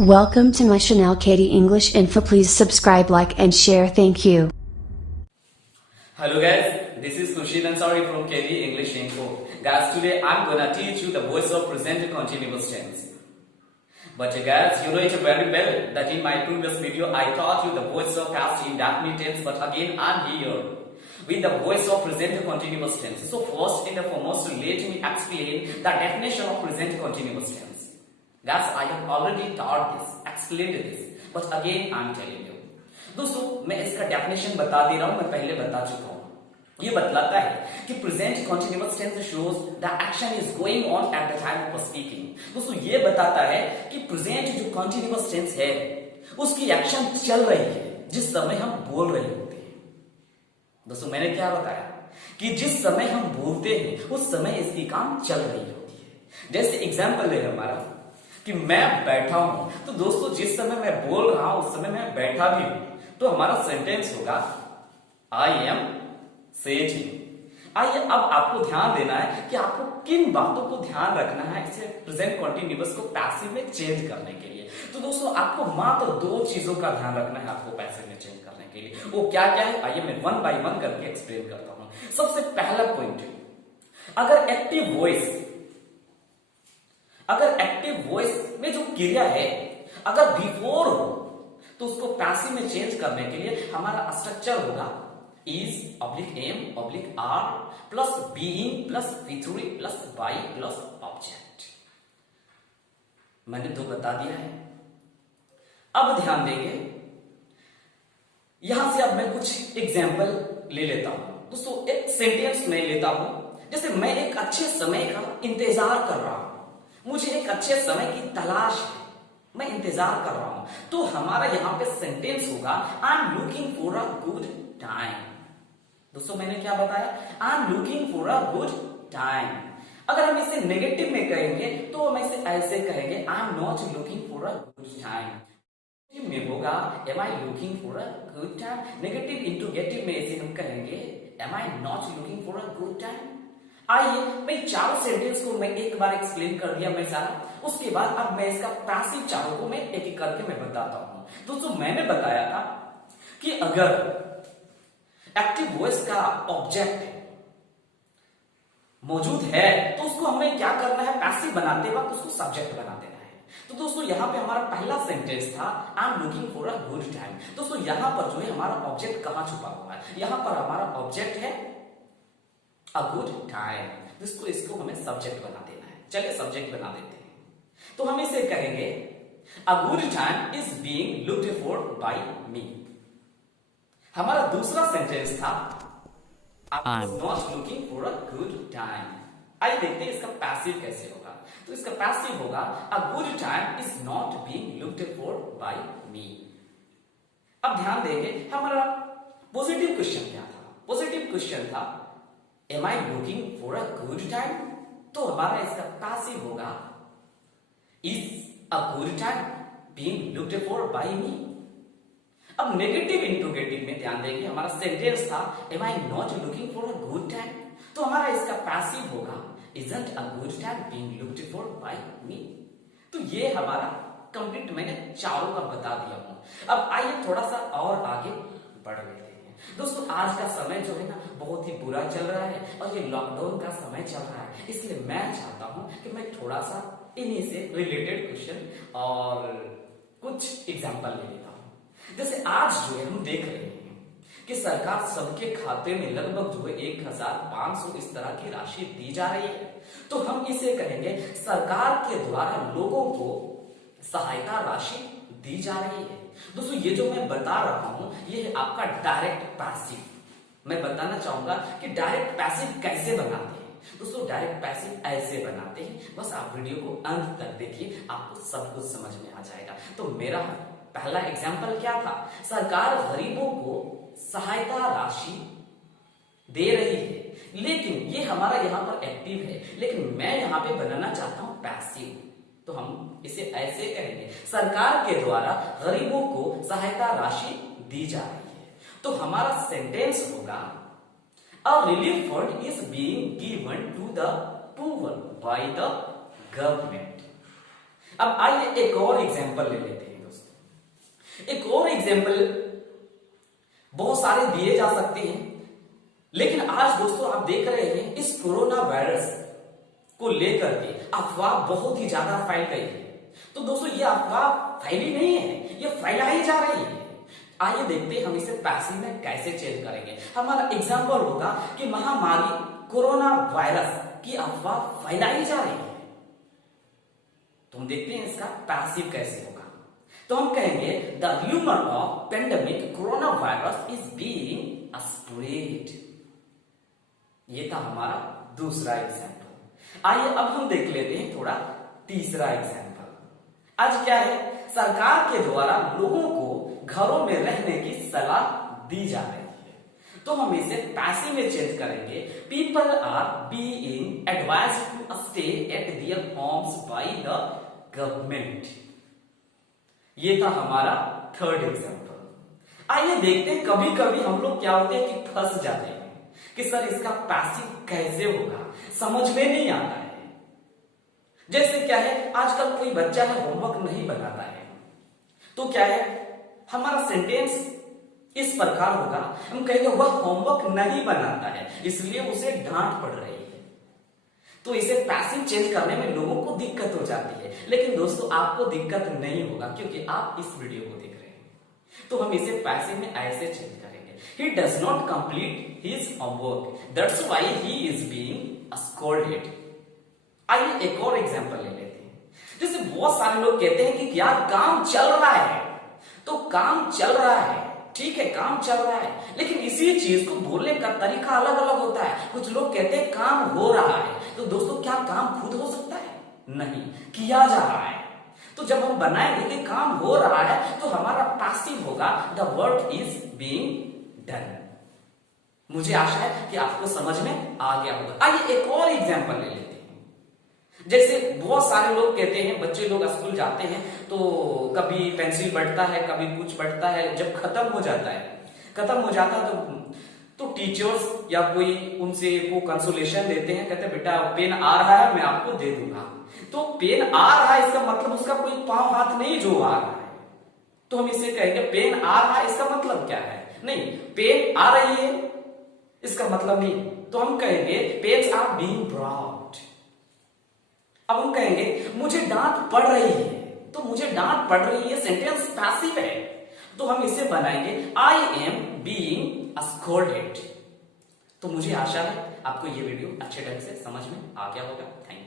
Welcome to my Chanel Katie English Info. Please subscribe, like, and share. Thank you. Hello guys, this is Kushil Ansari from Katie English Info. Guys, today I'm gonna teach you the voice of present continuous tense. But guys, you know it very well that in my previous video I taught you the voice of past indefinite tense, but again I'm here with the voice of present continuous tense. So first and foremost, let me explain the definition of present continuous tense. Guys, I have already taught this, explained this, but again I am telling you. दोस्तों, मैं इसका definition बता दे रहा हूं, मैं पहले बता चुका हूं। ये बतलाता है कि present continuous tense shows the action is going on at the time of speaking. दोस्तों, ये बताता है कि प्रेजेंट जो कॉन्टिन्यूअस टेंस है उसकी एक्शन चल रही है जिस समय हम बोल रहे होते हैं। दोस्तों, मैंने क्या बताया कि जिस समय हम बोलते हैं उस समय इसकी काम चल रही होती है। जैसे एग्जाम्पल है हमारा कि मैं बैठा हूं, तो दोस्तों जिस समय मैं बोल रहा हूं उस समय मैं बैठा भी हूं, तो हमारा सेंटेंस होगा आई एम सेटिंग। आइए अब आपको ध्यान देना है कि आपको किन बातों को ध्यान रखना है इसे प्रेजेंट कॉन्टिन्यूअस को पैसिव में चेंज करने के लिए। तो दोस्तों, आपको मात्र दो चीजों का ध्यान रखना है आपको पैसिव में चेंज करने के लिए। वो क्या क्या है, आइए मैं वन बाय वन करके एक्सप्लेन करता हूं। सबसे पहला पॉइंट, अगर एक्टिव वॉइस में जो क्रिया है अगर बिफोर हो तो उसको पैसिव में चेंज करने के लिए हमारा स्ट्रक्चर होगा is oblique am oblique are plus being plus V3 plus by plus object. मैंने दो बता दिया है। अब ध्यान देंगे, यहां से अब मैं कुछ एग्जाम्पल ले लेता हूं। दोस्तों, एक सेंटेंस में लेता हूं, जैसे मैं एक अच्छे समय का इंतजार कर रहा हूं, मुझे एक अच्छे समय की तलाश है, मैं इंतजार कर रहा हूं, तो हमारा यहां पे सेंटेंस होगा I am looking for a good time. दोस्तों, मैंने क्या बताया, I am looking for a good time. अगर हम इसे नेगेटिव में कहेंगे तो हम इसे ऐसे कहेंगे I am not looking for a good time. में होगा am I looking for a good time. Negative interrogative में इसे हम कहेंगे am I not looking for a good time. आइए मैं चारों सेंटेंस को मैं एक बार एक्सप्लेन कर दिया मैं सारा, उसके बाद अब मैं इसका पैसिव चारों को मैं एक एक करके मैं बताता हूं। दोस्तों, मैंने बताया था कि अगर एक्टिव वॉइस का ऑब्जेक्ट मौजूद है तो उसको हमें क्या करना है, पैसिव बनाते वक्त उसको सब्जेक्ट बना देना है। तो दोस्तों, यहां पे हमारा पहला सेंटेंस था I am looking for a good time. दोस्तों, यहां पर जो है हमारा ऑब्जेक्ट कहां छुपा हुआ है, यहां पर हमारा ऑब्जेक्ट है अ गुड टाइम। इसको हमें सब्जेक्ट बना देना है। चलिए सब्जेक्ट बना देते हैं। तो हम इसे कहेंगे a good time is being looked for by me. हमारा दूसरा सेंटेंस था I am not looking for a good time. आइए देखते हैं इसका पैसिव कैसे होगा। तो इसका पैसिव होगा a good time is not being looked for by me. अब ध्यान देंगे, हमारा पॉजिटिव क्वेश्चन क्या था। पॉजिटिव क्वेश्चन था Am I looking for a good time? तो हमारा इसका पैसिव होगा Is a good time being looked for by me? अब नेगेटिव इंट्रोगेटिव में ध्यान देंगे, हमारा सेंटेंस था Am I not looking for a good time? तो हमारा इसका पैसिव होगा Isn't a good time being looked for by me? तो ये हमारा कंप्लीट मैंने चारों का बता दिया हूं। अब आइए थोड़ा सा और आगे बढ़ लेते हैं। दोस्तों, आज का समय जो है ना बहुत ही बुरा चल रहा है और ये लॉकडाउन का समय चल रहा है, इसलिए मैं चाहता हूं कि मैं थोड़ा सा इन्हीं से रिलेटेड क्वेश्चन और कुछ एग्जांपल ले लेता हूं। जैसे आज जो है हम देख रहे हैं कि सरकार सबके खाते में लगभग जो है 1500 इस तरह की राशि दी जा रही है। तो हम इसे कहेंगे सरकार के द्वारा लोगों को सहायता राशि दी जा रही है। दोस्तों, ये जो मैं बता रहा हूं ये है आपका डायरेक्ट पैसिव। मैं बताना चाहूंगा कि डायरेक्ट पैसिव कैसे बनाते हैं। दोस्तों, डायरेक्ट पैसिव ऐसे बनाते हैं, बस आप वीडियो को अंत तक देखिए, आपको सब कुछ समझ में आ जाएगा। तो मेरा पहला एग्जाम्पल क्या था, सरकार गरीबों को सहायता राशि दे रही है, लेकिन ये हमारा यहाँ पर एक्टिव है, लेकिन मैं यहाँ पे बनाना चाहता हूं पैसिव। तो हम इसे ऐसे कहेंगे सरकार के द्वारा गरीबों को सहायता राशि दी जा रही है। तो हमारा सेंटेंस होगा a relief fund is being given to the poor by the government. अब आइए एक और एग्जांपल ले लेते हैं दोस्तों। एक और एग्जांपल बहुत सारे दिए जा सकते हैं, लेकिन आज दोस्तों आप देख रहे हैं इस कोरोना वायरस को लेकर के अफवाह बहुत ही ज्यादा फैल गई है। तो दोस्तों ये अफवाह फैली नहीं है, ये फैलाई जा रही है। आइए देखते हैं हम इसे पैसिव में कैसे चेंज करेंगे। हमारा एग्जांपल होगा कि महामारी कोरोना वायरस की अफवाह फैलाई जा रही है, तो हम देखते हैं इसका पैसिव कैसे होगा। तो हम कहेंगे the rumour of pandemic corona virus is being spread. ये था हमारा दूसरा एग्जांपल। आइए अब हम देख लेते हैं थोड़ा तीसरा एग्जांपल। आज क्या है, सरकार के द्वारा लोगों को घरों में रहने की सलाह दी जा रही है, तो हम इसे पैसिव में चेंज करेंगे। People are being advised to stay at their homes by the government. ये था हमारा थर्ड एग्जांपल। आइए देखते हैं कभी कभी हम लोग क्या होते हैं कि फंस जाते हैं कि सर इसका पैसिव कैसे होगा, समझ में नहीं आता है। जैसे क्या है, आजकल कोई बच्चा है होमवर्क नहीं बनाता है, तो क्या है हमारा सेंटेंस इस प्रकार होगा, हम कहेंगे वह होमवर्क नहीं बनाता है इसलिए उसे डांट पड़ रही है। तो इसे पैसिव चेंज करने में लोगों को दिक्कत हो जाती है, लेकिन दोस्तों आपको दिक्कत नहीं होगा क्योंकि आप इस वीडियो को देख रहे हैं। तो हम इसे पैसिव में ऐसे चेंज करेंगे, he does not complete his homework, that's why he is being scolded। आइए एक और एग्जांपल ले लेते हैं। जैसे बहुत सारे लोग कहते हैं कि यार काम चल रहा है, तो काम चल रहा है, ठीक है काम चल रहा है, लेकिन इसी चीज को बोलने का तरीका अलग अलग होता है। कुछ लोग कहते हैं काम हो रहा है, तो दोस्तों क्या काम खुद हो सकता है? नहीं, किया जा रहा है। तो जब हम बनाएंगे कि काम हो रहा है तो हमारा पैसिव होगा the work is being done. मुझे आशा है कि आपको समझ में आ गया होगा। आइए एक और एग्जांपल ले लेते हैं। जैसे बहुत सारे लोग कहते हैं, बच्चे लोग स्कूल जाते हैं तो कभी पेंसिल बढ़ता है, कभी कुछ बढ़ता है, जब खत्म हो जाता है तो टीचर्स या कोई उनसे वो कंसोलेशन देते हैं, कहते हैं बेटा पेन आ रहा है मैं आपको दे दूंगा। तो पेन आ रहा है इसका मतलब उसका कोई पांव हाथ नहीं जो आ रहा है, तो हम इसे कहेंगे पेन आ रहा है, इसका मतलब क्या है? नहीं, पेन आ रही है इसका मतलब नहीं, तो हम कहेंगे पेन्स आर बीइंग ब्रॉट। अब हम कहेंगे मुझे डांट पड़ रही है, तो मुझे डांट पड़ रही है सेंटेंस पैसिव है, तो हम इसे बनाएंगे आई एम बीइंग स्कोल्डेड। तो मुझे आशा है आपको ये वीडियो अच्छे ढंग से समझ में आ गया होगा। Thank you.